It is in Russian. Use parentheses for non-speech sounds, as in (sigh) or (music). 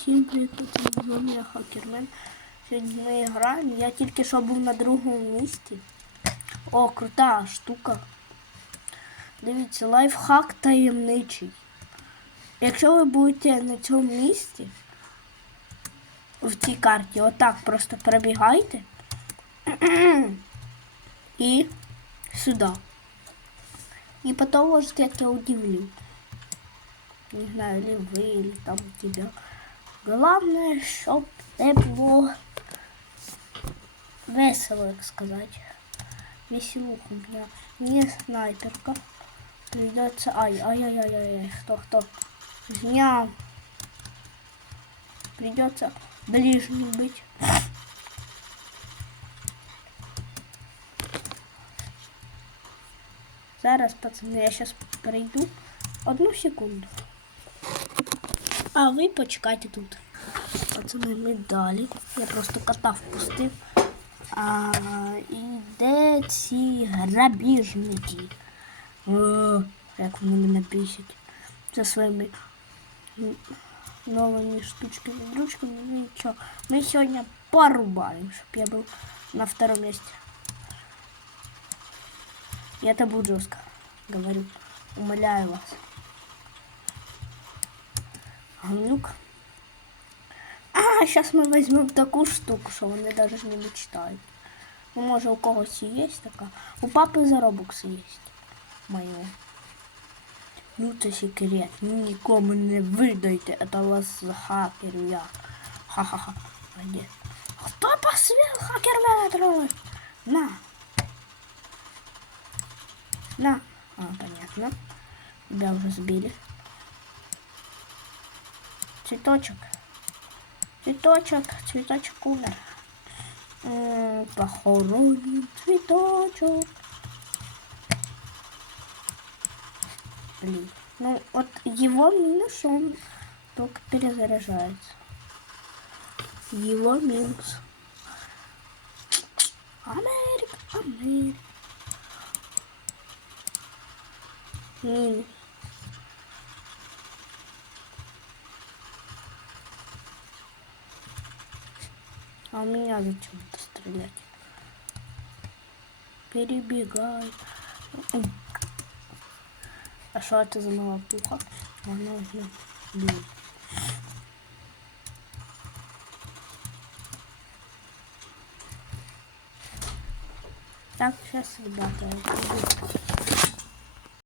всім привіт, це з я Хакермен. Сьогодні ми граємо. Я тільки що був на другому місці. О, крута штука. Дивіться, лайфхак таємничий. Якщо ви будете на цьому місці, в цій карті, отак просто перебігайте (clears throat) і сюди. И потом, может, я тебя удивлю. Не знаю, или вы, или там тебя. Главное, чтоб не було весело, як сказати. Веселуха у меня. Не снайперка. Придется... Ай, ай-яй-яй-яй. Кто, кто? Зня. Придется ближним быть. Зараз, пацани, я зараз прийду. Одну секунду. А ви почекайте тут. Пацани, ми далі. Я просто кота впустив. А, і де ці грабіжники? О, як вони мене бісять. За своїми м, новими штучками, дручками. Ну нічого. Ми сьогодні порубаємо, щоб я був на втором місці. И это будет жестко. Говорю. Умоляю вас. Гамнюк. А, сейчас мы возьмем такую штуку, что они даже не мечтают. Ну, может, у когось и есть такая. У папы заробокс есть. Моего. Ну, це секрет. Ну, нікому не видайте. Это вас захакерю я. Ха-ха-ха. Где? Хто посмел хакер трогать? На. На. А, понятно. Тебя уже сбили. Цветочек. Цветочек. Цветочек умер. Похоронен цветочек. Блин. Ну, вот его минус, он только перезаряжается. Его минус. Америка, Америка. Минус. А у меня зачем-то стрелять? Перебегай. А что это за новая пуха? Она уже блин. Так, сейчас, ребята, я.